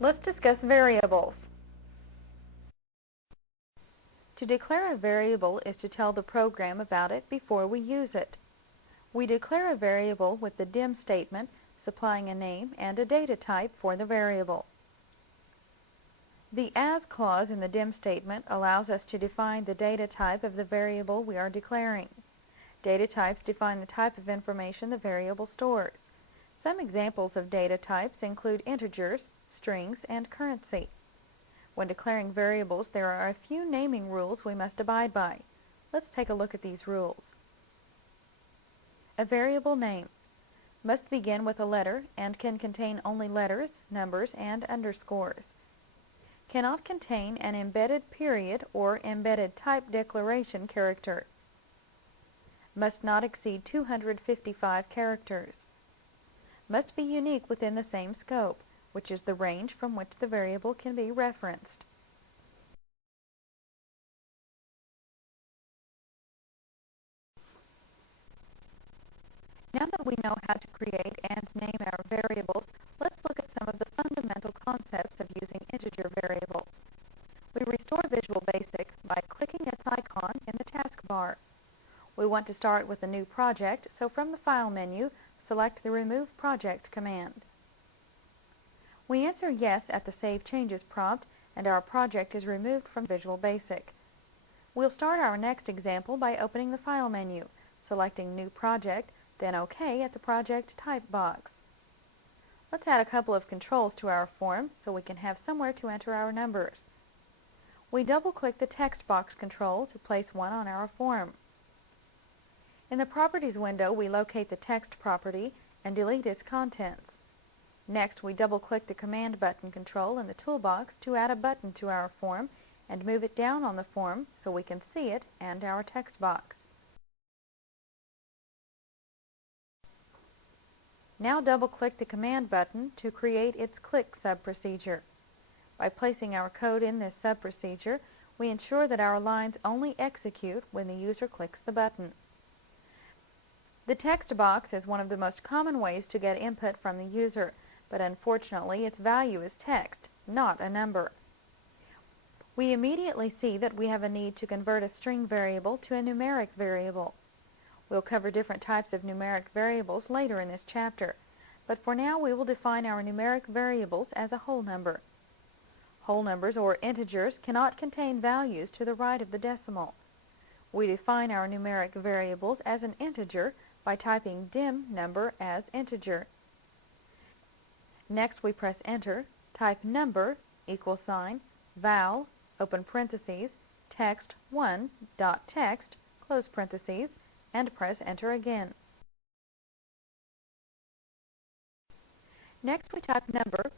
Let's discuss variables. To declare a variable is to tell the program about it before we use it. We declare a variable with the dim statement, supplying a name and a data type for the variable. The as clause in the dim statement allows us to define the data type of the variable we are declaring. Data types define the type of information the variable stores. Some examples of data types include integers, strings, and currency. When declaring variables, there are a few naming rules we must abide by. Let's take a look at these rules. A variable name must begin with a letter and can contain only letters, numbers, and underscores. Cannot contain an embedded period or embedded type declaration character. Must not exceed 255 characters. Must be unique within the same scope, which is the range from which the variable can be referenced. Now that we know how to create and name our variables, let's look at some of the fundamental concepts of using integer variables. We restore Visual Basic by clicking its icon in the taskbar. We want to start with a new project, so from the File menu, select the Remove Project command. We answer yes at the Save Changes prompt, and our project is removed from Visual Basic. We'll start our next example by opening the File menu, selecting New Project, then OK at the Project Type box. Let's add a couple of controls to our form so we can have somewhere to enter our numbers. We double-click the text box control to place one on our form. In the Properties window, we locate the text property and delete its contents. Next, we double-click the Command button control in the toolbox to add a button to our form and move it down on the form so we can see it and our text box. Now double-click the Command button to create its click sub-procedure. By placing our code in this sub-procedure, we ensure that our lines only execute when the user clicks the button. The text box is one of the most common ways to get input from the user, but unfortunately its value is text, not a number. We immediately see that we have a need to convert a string variable to a numeric variable. We'll cover different types of numeric variables later in this chapter, but for now we will define our numeric variables as a whole number. Whole numbers or integers cannot contain values to the right of the decimal. We define our numeric variables as an integer by typing dim number as integer. Next we press enter, type number, val, open parentheses, text1 dot text, close parentheses, and press enter again. Next we type number,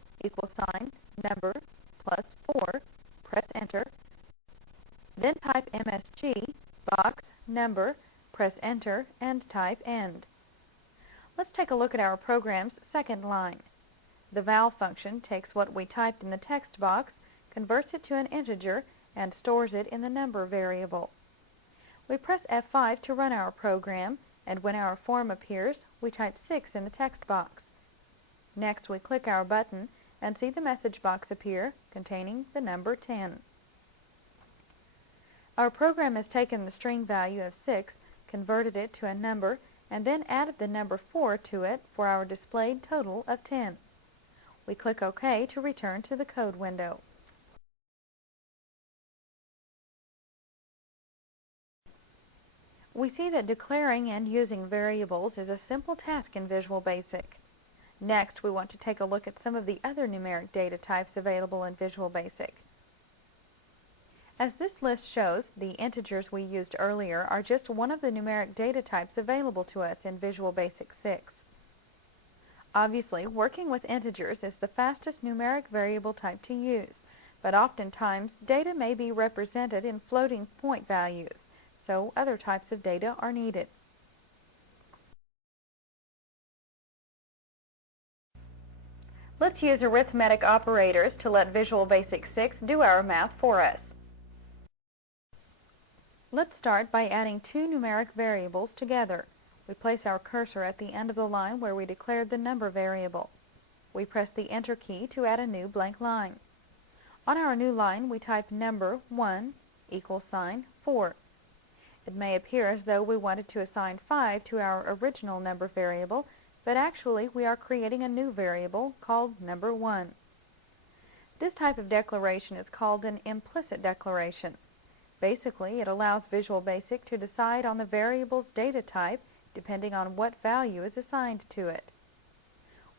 number plus 4, press enter, then type MSG, box, number, press enter, and type end. Let's take a look at our program's second line. The val function takes what we typed in the text box, converts it to an integer, and stores it in the number variable. We press F5 to run our program, and when our form appears, we type 6 in the text box. Next, we click our button and see the message box appear containing the number 10. Our program has taken the string value of 6, converted it to a number, and then added the number 4 to it for our displayed total of 10. We click OK to return to the code window. We see that declaring and using variables is a simple task in Visual Basic. Next, we want to take a look at some of the other numeric data types available in Visual Basic. As this list shows, the integers we used earlier are just one of the numeric data types available to us in Visual Basic 6. Obviously, working with integers is the fastest numeric variable type to use, but oftentimes data may be represented in floating point values, so other types of data are needed. Let's use arithmetic operators to let Visual Basic 6 do our math for us. Let's start by adding two numeric variables together. We place our cursor at the end of the line where we declared the number variable. We press the Enter key to add a new blank line. On our new line, we type number 1 =, 4. It may appear as though we wanted to assign 5 to our original number variable, but actually we are creating a new variable called number 1. This type of declaration is called an implicit declaration. Basically, it allows Visual Basic to decide on the variable's data type depending on what value is assigned to it.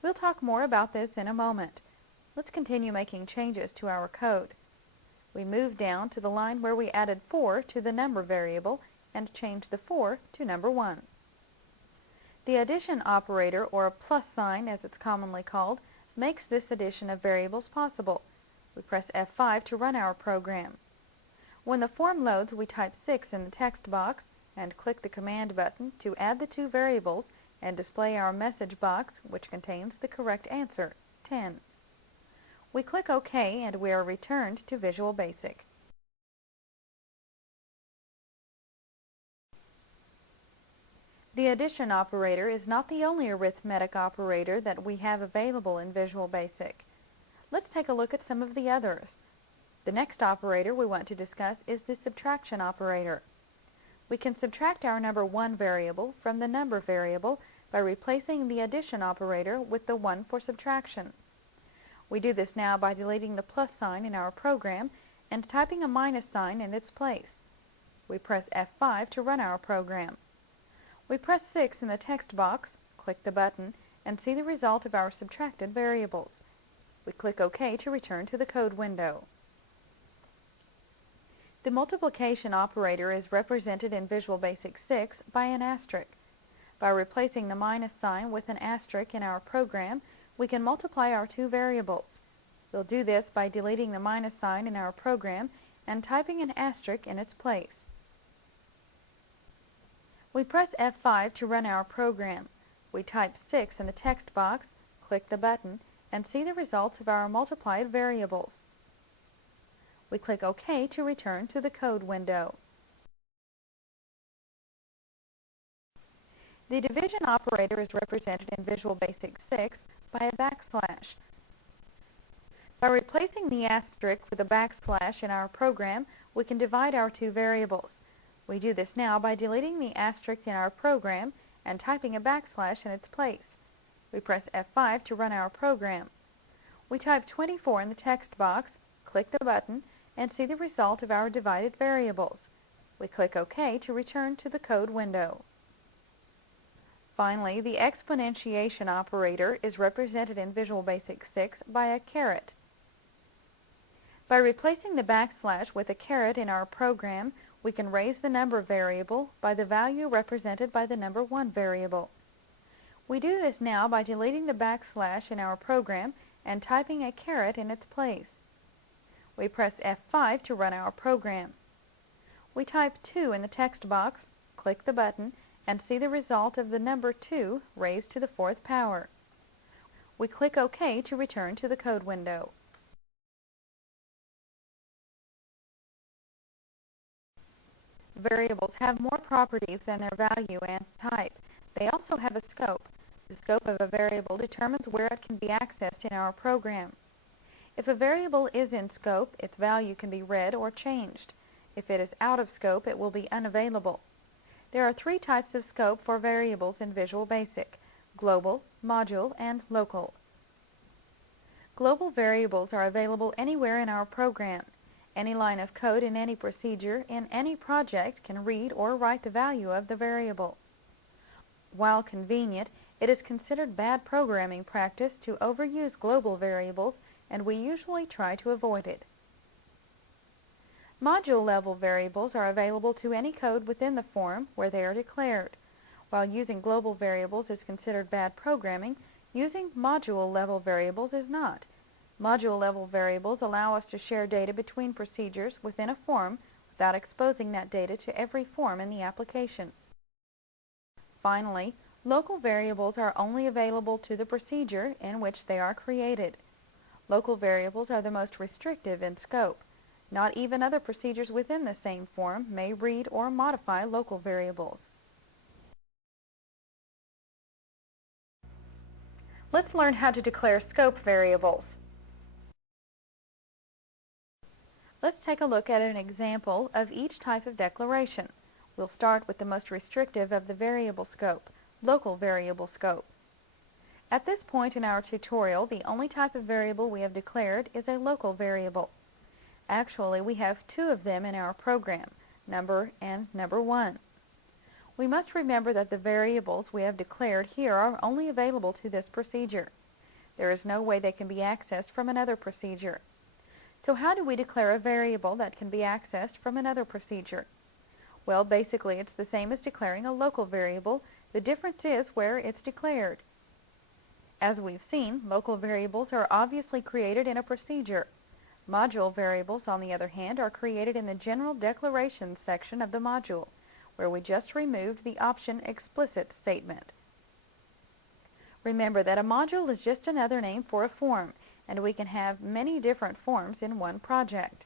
We'll talk more about this in a moment. Let's continue making changes to our code. We move down to the line where we added 4 to the number variable and changed the 4 to number 1. The addition operator, or a plus sign as it's commonly called, makes this addition of variables possible. We press F5 to run our program. When the form loads, we type 6 in the text box and click the Command button to add the two variables and display our message box, which contains the correct answer, 10. We click OK and we are returned to Visual Basic. The addition operator is not the only arithmetic operator that we have available in Visual Basic. Let's take a look at some of the others. The next operator we want to discuss is the subtraction operator. We can subtract our number 1 variable from the number variable by replacing the addition operator with the 1 for subtraction. We do this now by deleting the plus sign in our program and typing a minus sign in its place. We press F5 to run our program. We press 6 in the text box, click the button, and see the result of our subtracted variables. We click OK to return to the code window. The multiplication operator is represented in Visual Basic 6 by an asterisk. By replacing the minus sign with an asterisk in our program, we can multiply our two variables. We'll do this by deleting the minus sign in our program and typing an asterisk in its place. We press F5 to run our program. We type 6 in the text box, click the button, and see the results of our multiplied variables. We click OK to return to the code window. The division operator is represented in Visual Basic 6 by a backslash. By replacing the asterisk with a backslash in our program, we can divide our two variables. We do this now by deleting the asterisk in our program and typing a backslash in its place. We press F5 to run our program. We type 24 in the text box, click the button, and see the result of our divided variables. We click OK to return to the code window. Finally, the exponentiation operator is represented in Visual Basic 6 by a caret. By replacing the backslash with a caret in our program, we can raise the number variable by the value represented by the number 1 variable. We do this now by deleting the backslash in our program and typing a caret in its place. We press F5 to run our program. We type 2 in the text box, click the button, and see the result of the number 2 raised to the 4th power. We click OK to return to the code window. Variables have more properties than their value and type. They also have a scope. The scope of a variable determines where it can be accessed in our program. If a variable is in scope, its value can be read or changed. If it is out of scope, it will be unavailable. There are 3 types of scope for variables in Visual Basic: global, module, and local. Global variables are available anywhere in our program. Any line of code in any procedure in any project can read or write the value of the variable. While convenient, it is considered bad programming practice to overuse global variables, and we usually try to avoid it. Module-level variables are available to any code within the form where they are declared. While using global variables is considered bad programming, using module-level variables is not. Module-level variables allow us to share data between procedures within a form without exposing that data to every form in the application. Finally, local variables are only available to the procedure in which they are created. Local variables are the most restrictive in scope. Not even other procedures within the same form may read or modify local variables. Let's learn how to declare scope variables. Let's take a look at an example of each type of declaration. We'll start with the most restrictive of the variable scope, local variable scope. At this point in our tutorial, the only type of variable we have declared is a local variable. Actually, we have two of them in our program, number and number 1. We must remember that the variables we have declared here are only available to this procedure. There is no way they can be accessed from another procedure. So how do we declare a variable that can be accessed from another procedure? Well, basically it's the same as declaring a local variable. The difference is where it's declared. As we've seen, local variables are obviously created in a procedure. Module variables, on the other hand, are created in the General Declarations section of the module, where we just removed the option explicit statement. Remember that a module is just another name for a form, and we can have many different forms in one project.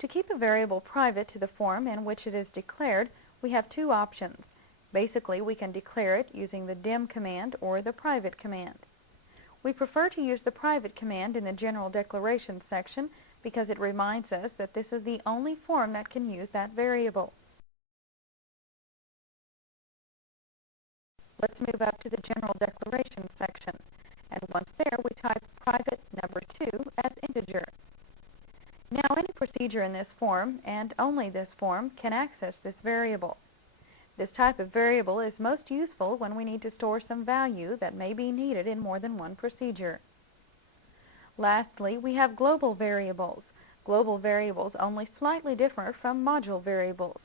To keep a variable private to the form in which it is declared, we have two options. Basically, we can declare it using the dim command or the private command. We prefer to use the private command in the General Declarations section because it reminds us that this is the only form that can use that variable. Let's move up to the General Declarations section, and once there we type private number 2 as integer. Now any procedure in this form, and only this form, can access this variable. This type of variable is most useful when we need to store some value that may be needed in more than one procedure. Lastly, we have global variables. Global variables only slightly differ from module variables.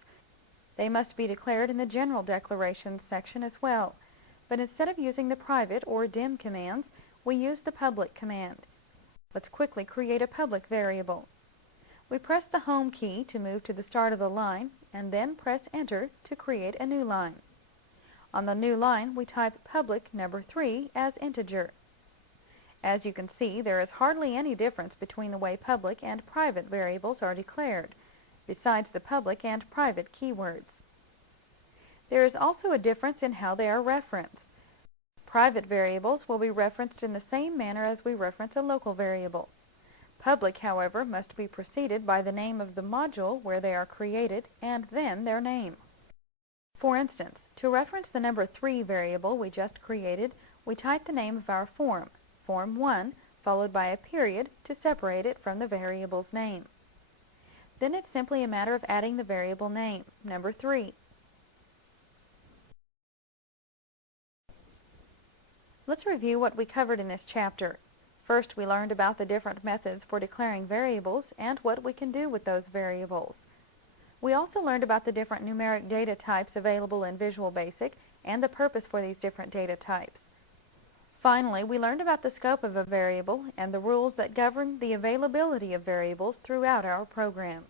They must be declared in the General Declarations section as well. But instead of using the private or dim commands, we use the public command. Let's quickly create a public variable. We press the Home key to move to the start of the line, and then press Enter to create a new line. On the new line, we type public number 3 as integer. As you can see, there is hardly any difference between the way public and private variables are declared, besides the public and private keywords. There is also a difference in how they are referenced. Private variables will be referenced in the same manner as we reference a local variable. Public, however, must be preceded by the name of the module where they are created and then their name. For instance, to reference the number 3 variable we just created, we type the name of our form, form 1, followed by a period to separate it from the variable's name. Then it's simply a matter of adding the variable name, number 3. Let's review what we covered in this chapter. First, we learned about the different methods for declaring variables and what we can do with those variables. We also learned about the different numeric data types available in Visual Basic and the purpose for these different data types. Finally, we learned about the scope of a variable and the rules that govern the availability of variables throughout our program.